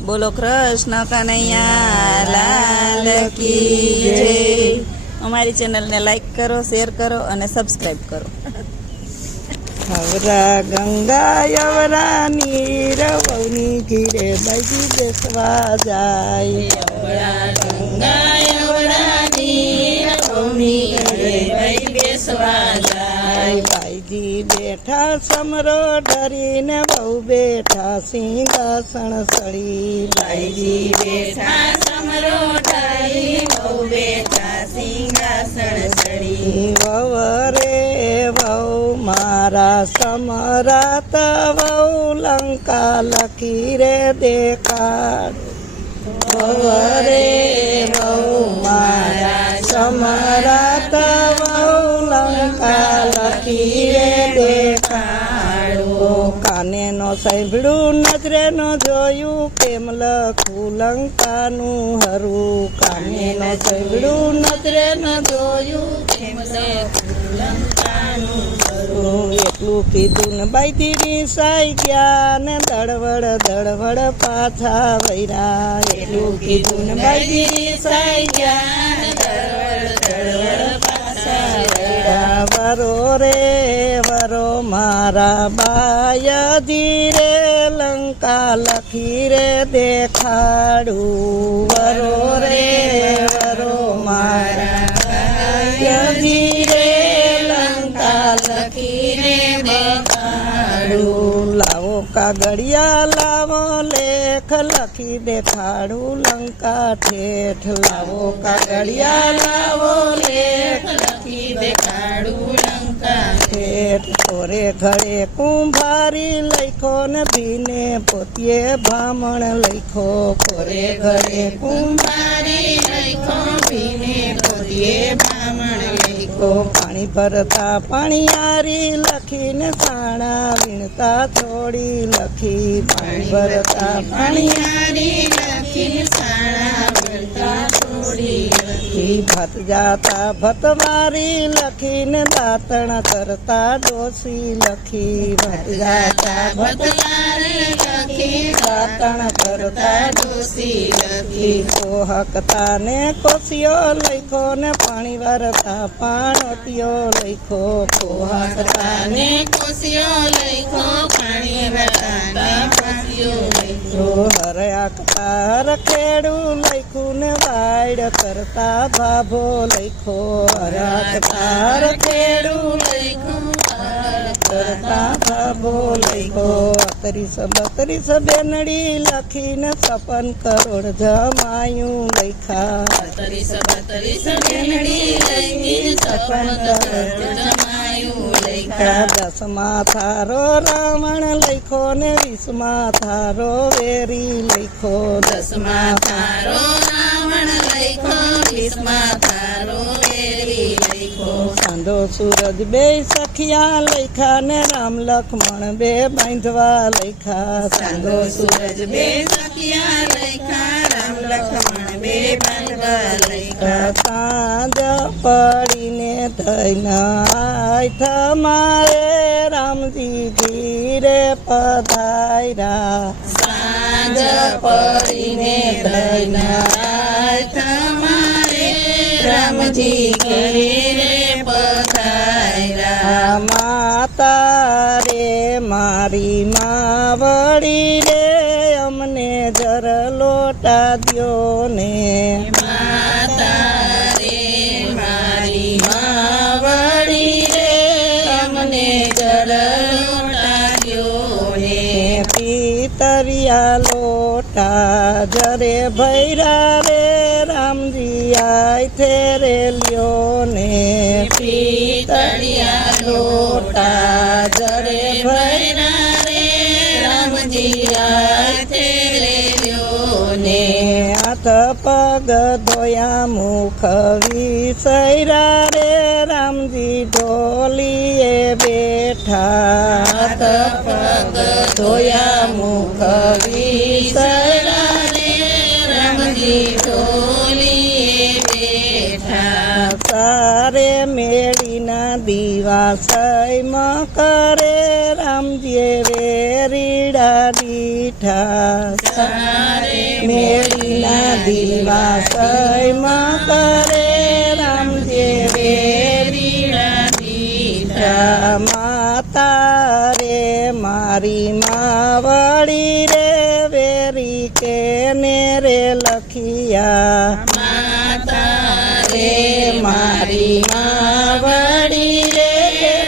બોલો કૃષ્ણ કનૈયા લાલ કી જય। અમારી ચેનલને લાઈક કરો, શેર કરો અને સબસ્ક્રાઈબ કરો। હવરા ગંગા યવરા નીર વહુની ઘીરે બાજી બેસવા જાય। હવરા ગંગા યવરા નીર વહુની ઘીરે બાજી બેસવા જાય। ભાઈજી બેઠા સમરો ડરીને વહુ બેઠા સિંહાસણ સળી। ભાઈજી બેઠા સમરો ઢળી વહુ બેઠા સિંહાસણ ચડી। વહુ રે વહુ મારા સમરાત વહુ લંકા લખી રે દેખાડ। વહુ રે વહુ મારા સમરાત વહુ લંકા લખી રે દેખાડો। કાને નો સાંભળ્યું નજરે નો જોયું કેમ લખું લંકાનું હરું। કાને નો સાંભળ્યું નજરે નો જોયું કેમ લખું લંકાનું હરું। એટલું કીધું ને બાઈથી રીસાઈ ગયા ને દળવડ પાછા વૈરા। એટલું કીધું ને બાઈથી રીસાઈ ગયા ને દળવડ પાછા વૈરા। વરો રે વરો મારા બાય ધીરે લંકા લખી રે દેખાડું। વરો રે વરો મારા બાય ધીરે લંકા લખી રે દેખાડું। લાવો કાગળિયા લાવો લેખ લખી દેખાડું લંકા ઠેઠ। લાવો કાગળિયા લાવો લેખ લખી દેખાડું લંકા ઠેઠ। તોરે ઘરે કુંભારી લખો ને ભીને પોતીએ બ્રાહ્મણ લખો। કોરે ઘરે કુંભારી લખો ભીને પોતીએ બ્રાહ્મણ લખો। પાણી ભરતા પાણીયારી લખીને સાણા વીણતા થોડી લખી। પાણી ભરતા પાણીયારી લખી સાણા વીણતા થોડી લખી। ભત જાતા ભતવારી લખીને દાંતણ કરતા ડોસી લખી। ભત જાતા ભતવારી લખી દાંતણ કરતા ડોસી લખી। કોહકતા ને કોસિયો લખો ને પાણી વારતા પાણોટીઓ લખો। કોહકતા ને ને કોસિયો લખો પાણી વટાને કોસિયો લખો। હરયાકતા હરખેડું લખ્યું ને વાડ કરતા ભાભો લખો। હરયાકતા હરખેડું કરતા ભાભો લખો। 32 બેનડી લખીને 56 કરોડ જમાયું લખ્યા। 32 બેનડી લખી 56 કરોડ જમાયું લખ્યા। 10મા થારો રાવણ લખો ને 20મા થારો વેરી લખો। 10મા થારો રાવણ લખો 20મા થારો વેરી લખો। સાંધો સૂરજ બે સખિયા લખ્યા ને રામ લક્ષ્મણ બે બાંધવા લખ્યા। સાંધો સૂરજ બે સખિયા લખ્યા રામ લક્ષ્મણ બે બાંધવા લખ્યા। સાંજ પડીને થઈને આય મારે રામજી ઘીરે પધાર્યા। સાંજ પડીને થઈને તમારે રામજી ઘરે પધાર્યા। માતા રે મારી માવડી રે અમને જર લોટા દ્યો ને। માતા રે મારી માવડી રે અમને જર લોટાડ્યો ને। પિતરિયા લોટા જરે ભૈરા રે રામજી આય થેરે લ્યો ને। પિતળિયા લોટા જરે ભૈરા રે રામજી હાથે લેલ્યો ને। હાથ પગ ધોયા મુખ વિસૈરા રે રામજી ઢોલીએ બેઠા। હાથ પગ ધોયા મુખ વિસર્યા રે રામજી ઢોલીએ બેઠા। સારે મેળીના દીવા સૈમાં કરે રામજીએ વેરીડા દીઠા। સારે મેળીના દીવા સયમાં કરે રામજે વેરીણા દીઠા માતા રે મારી માવડી રે વેરી કે ને રે લખિયા રે મારી માવડી રે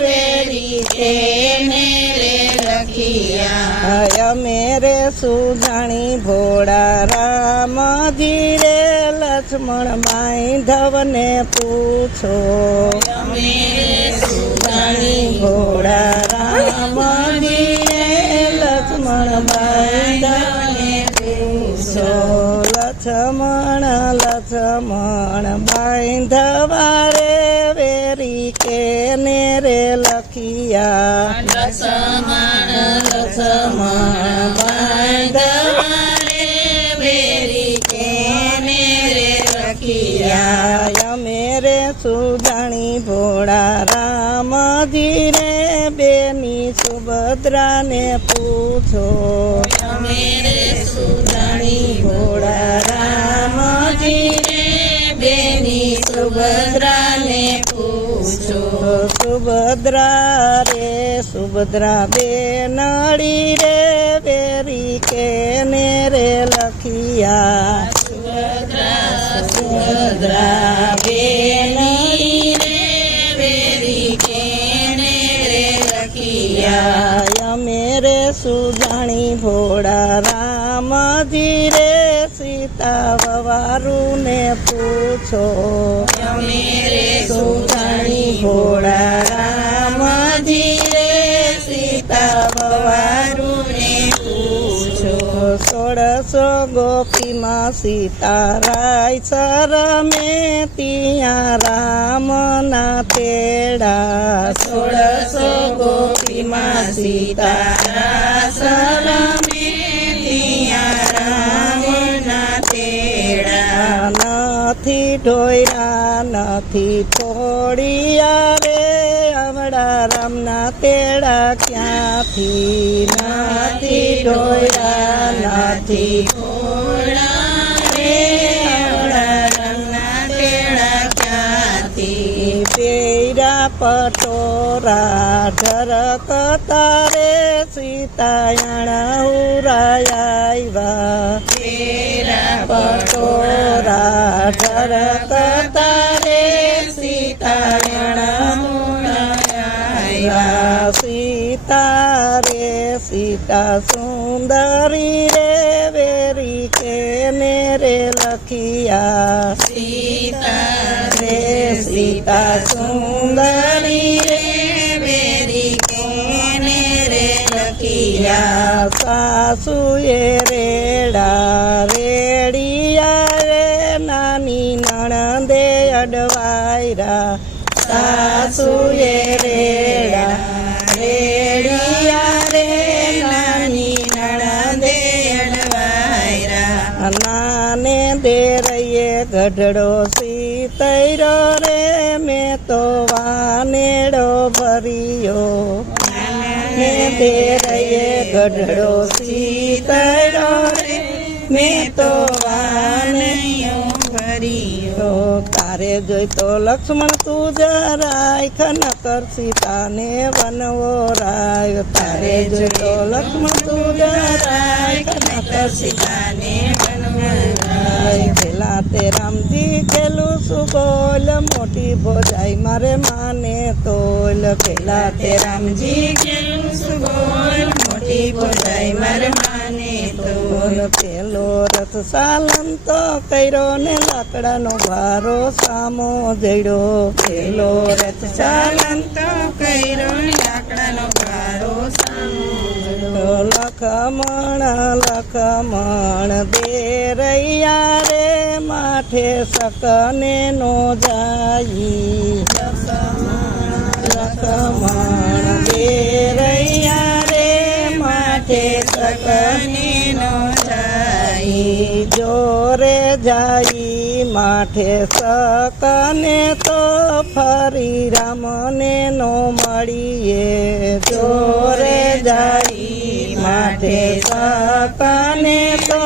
વેરી કે ને રે લખિયા અમે રે સુજાણી ભોળા રામજી રે લક્ષ્મણ બાંધવને પૂછો અમે સુજાણી ભોળા રામજી રે લક્ષ્મણ બાંધવને પૂછો લક્ષ્મણ બાંધવા રે વેરી કે ને રે લખિયા લક્ષ્મણ બાંધવા રે વેરી કે ને રે લખિયા અમે રે સુજાણી ભોળા રામજી રે બેની સુભદ્રાને પૂછો અમે રે સુજાણી ભોળા રામજી રે બેની સુભદ્રાને પૂછો સુભદ્રા રે સુભદ્રા બેનડી રે વેરી કે ને રે લખિયા સુભદ્રા બેનડી રે વેરી કે ને રે લખિયા અમે રે સુજાણી ભોળા રામજી રે સીતા વવારુને પૂછો અમે રે સુજાણી ભોળા રામજી રે સીતા વવારુને પૂછો 1600 ગોપીમાં સીતારાય સરમે ત્યાં રામના તેડા 1600 ગોપીમાં સીતારા સરમે ત્યાં રામના તેડા નથી ઢોયરા નથી ફોડિયા રે અવડા રામના તેડા ક્યાંથી નથી ઢોયરા નથી ફોડા રે અવડા રામના તેડા ક્યાંથી પેરા પટોરા ઢરકતા રે સીતાયણા ઉરાયા પેરા પટોરા ઢરકતા રે સીતાયણા ઉરાયા સીતા રે સીતા સુંદરી રે વેરી કે ને રે લખિયા સીતા રે સીતા સુંદરી રે વેરી કે ને રે લખિયા સાસુએ રેડા રેડિયા રે નાની નણંદે અડવાયરા સાસુએ રેડા રેડિયા રે નાની નણંદે અડવાયરા નાને દેરયે ગઢડો સીતૈરો રે મેં તો વાનેડો ભર્યો ને દેરયે ગઢડો સીતૈરો રે મેં તો વાનૈયો ભર્યો તારે જોઈ તો લક્ષ્મણ તું જરાય ખનકર સીતાને વનવો રાય તારે જોઈ તો લક્ષ્મણ તું જરાય ખનકર સીતાને વનવો રાય પેલા તે રામજી ખેલું શું બોલ મોટી ભોજાઈ મારે માને તોલ પેલા તે રામજી ખેલું શું બોલ મોટી ભોજાઈ મારે માને તોલ પેલો રથ સાલન તો કર્યો ને લાકડાનો ભારો સામો જડ્યો પેલો રથ સાલન તો કર્યો ને લાકડાનો ભારો સામો જડ્યો લખમણ દેરૈયા રે માથે સકને નો જાઈ લખમણ દેરૈયા રે માથે સકને નો જાઈ જોરે જાઈ માથે સકને તો ફરી રામને નો મળીએ જોરે જાઈ માથે સકને તો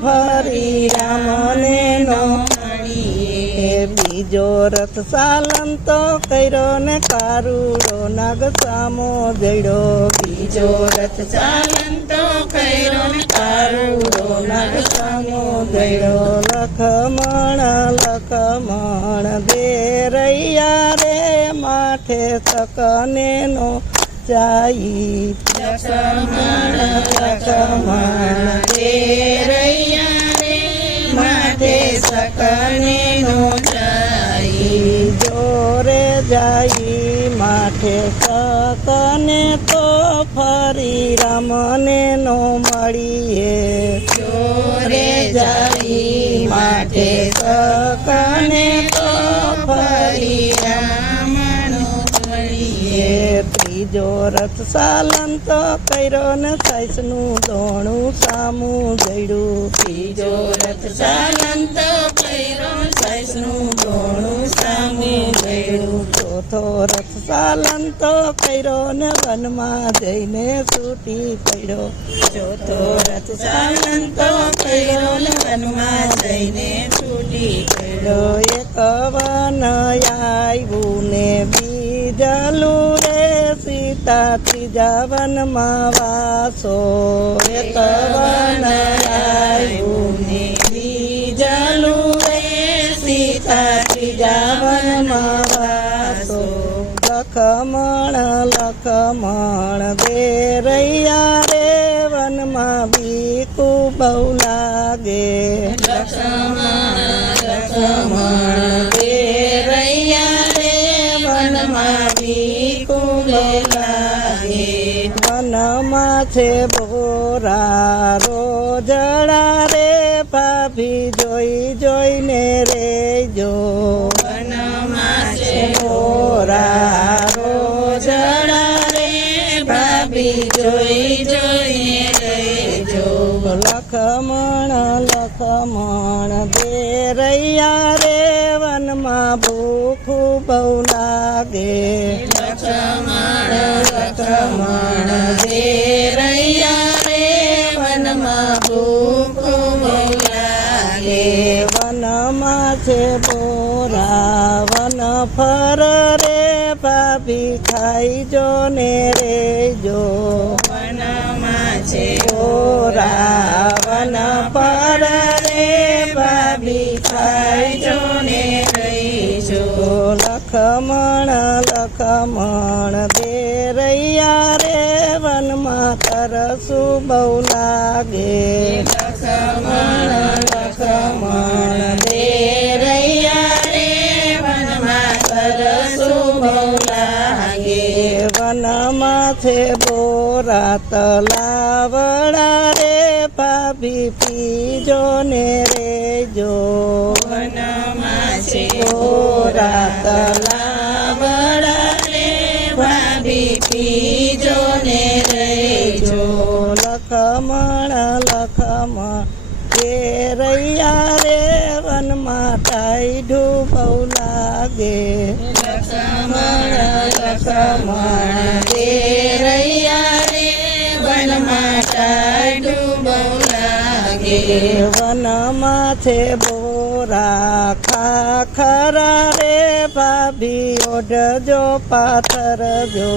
ફરી રામને નો મળીએ બીજો રથ સાલંતો કર્યો ને કારુડો નાગ સામો જડ્યો બીજો રથ સાલંતો કર્યો ને કારુડો નાગ સામો જડ્યો લખમણ દેરૈયા રે માથે સકને નો જાઈ લખમણ દેરૈયા રે માથે સકને નો જાઈ જોરે જાઈ માથે સકને તો ફરી રામને નો મળીએ જોરે જાઈ માથે સકને તો ફરી રામનો મળીએ ત્રીજો રથ સાલંતો કર્યો ને સાઈસનું દોણું સામું જડ્યું ત્રીજો રથ સાલંતો કર્યો સાઈસનું દોણું સામું જડ્યું ચોથો રથ સાલંતો કર્યો ને વનમાં જઈને છૂટી પડ્યો ચોથો રથ સાલંતો કર્યો ને વનમાં જઈને છૂટી પડ્યો એક વન આવ્યું ને બીજલું રે સીતા ત્રીજા વનમાં વાસો એક વન આવ્યું ને બીજલું રે સીતા ત્રીજા વનમાં વાસો લખમણ દેરૈયા રે વનમાં બીકુ બહુ લાગે લખમણ દેરૈયા રે વનમાં બીકુ બહુ લાગે વનમાં છે બોરા રોજડા રે ભાભી જોઈ જોઈને રે જો વનમાં છે બોરા રોજડા રે ભાભી જોઈ જોઈને રે જો લખમણ દેરૈયા રે વનમાં ભૂખું બહુ લાગે લખમણ દેરૈયા રે વનમાં ભૂખું બહુ લાગે વનમાં છે બોરા વન ફર રે ભાભી ખાઈ જો ને રે જો વનમાં છે બોરા વન ફર રે ભાભી ખાઈ જો ને રહી જો લખમણ દેરૈયા રે વનમાં તરસું બહુ લાગે લખમણ દેરૈયા રે વનમાં તરસું બહુ લાગે વનમાં છે બોરા તલાવડા રે ભાભી પીજો ને રે જો વનમાં છે બોરા તલાવડા રે ભાભી પીજો ને રે જો લખમણ દેરૈયા રે વનમાં ટાઈઢું બહુ લાગે લખમણ દેરૈયા રે વનમાં ટાઈઢું બહુ લાગે વનમાં છે બોરા ખાખરા રે ભાભી ઓઢજો પાથર જો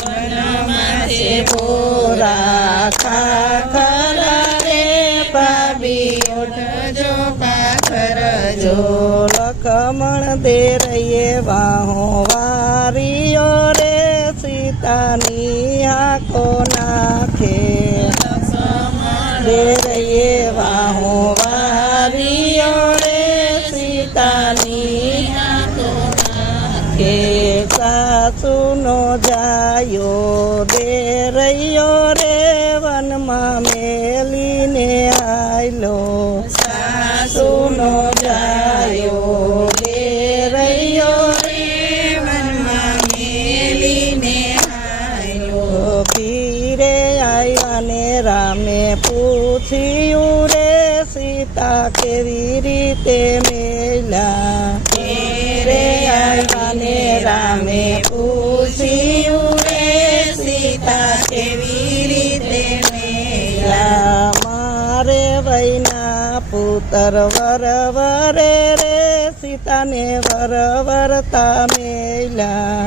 વનમાં છે બોરા ખાખરા રે ભાભી ઓઢજો પાથર જો લખમણ દેરૈયે વાહો વારીઓ રે સીતાની આંખો નાખે દેરૈયે વાહો વારીઓ રે સીતાની આંખો નાખે સાસુનો જાયો દેરૈયો રે વનમાં મેલીને આયલો સાસુનો જાયો દેરૈયો રે વનમાં મેલીને આયલો પીરે આવ્યા ને રામે પૂછ્યું રે સીતા કેવી રીતે મેલા રે આવ્યા ને રામે પૂછ્યું રે સીતા કેવી રીતે પુત્ર વર વરે રે સીતાને વર વરતા મેલા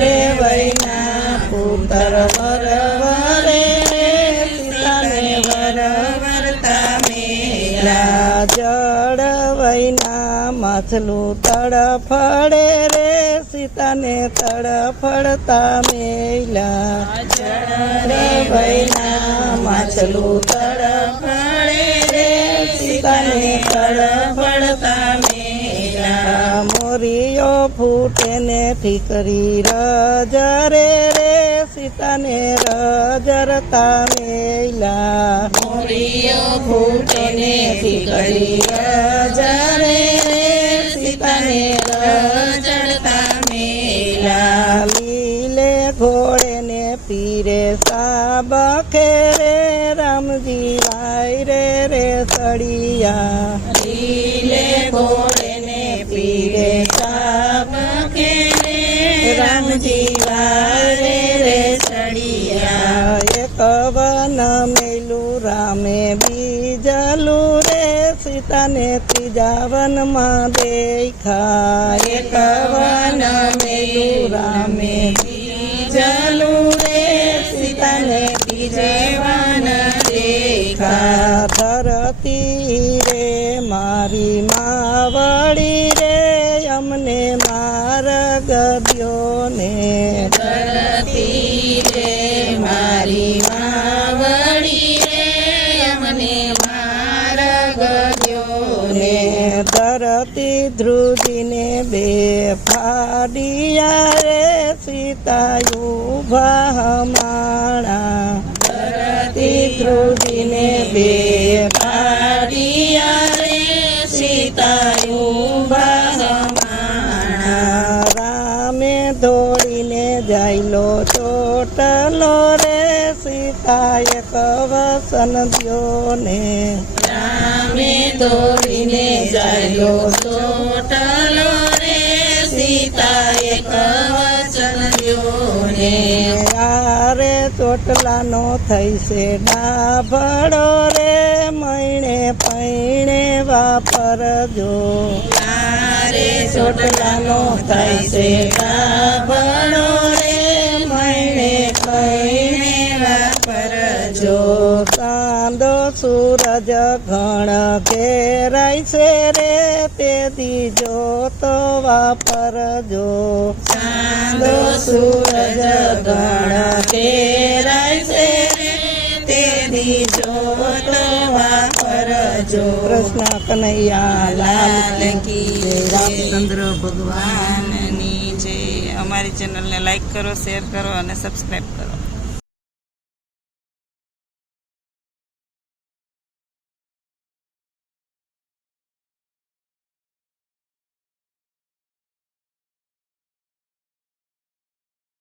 રે વૈના પુત્ર વર વરે રે સીતાને વર વરતા મેલા જળ વૈના માછલું તડફડે રે સીતાને તડફડતા મેલા રે વૈના માછલું તડફડે રે સીતાને તડફડતા મેલા મોરિયો ફૂટે ને ઠીકરી રજરે રે સીતાને રજરતા મેલા મોરિયો ફૂટે ને ઠીકરી રજરે રે સીતાને રજરતા મેલા લીલે ઘોડે ને પીરે સાબખે રે રામજી વાયરે રે સળિયા લીલે ઘોડે ને પીરે સાબખે રે રામજી વાયરે રે સળિયા એક વન મેલું રામે બીજલું રે સીતાને ત્રીજા વનમાં દેખા એક વન મેલું રામે બીજલું રે સીતાને ત્રીજે વન દેખા ધરતી રે મારી માવડી રે અમને માર્ગ દ્યો ને ધરતી રે મારી માવડી રે અમને માર્ગ દ્યો ને ધરતી ધ્રુજીને બે ફાડિયા રે સીતા ઉભા હમાણા ધરતી ધ્રુજીને બે ફાડિયા રે સીતા ઉભા હમાણા રામે દોડીને જાયલો ચોટલો રે સીતા એક વસન દ્યો ને રામે દોડીને જાયલો ચોટલો રે સીતા એક વચન દ્યો ને આરે ચોટલાનો થઈ છે ડાભડો રે મૈણે પૈણે વાપરજો આરે ચોટલાનો થઈ છે ડાભડો રે મૈણે પૈણે વાપરજો ચાંદો સૂરજ ઘણ ઘેરાય છે રે તેથી જોતો વાપરજો ચાંદો સૂરજ ઘણ ઘેરાય છે રે તેથી જોતો વાપરજો કૃષ્ણ કનૈયા લાલ કી જય રામચંદ્ર ભગવાન ભગવાનની જય. અમારી ચેનલને લાઈક કરો, શેર કરો અને સબસ્ક્રાઈબ કરો.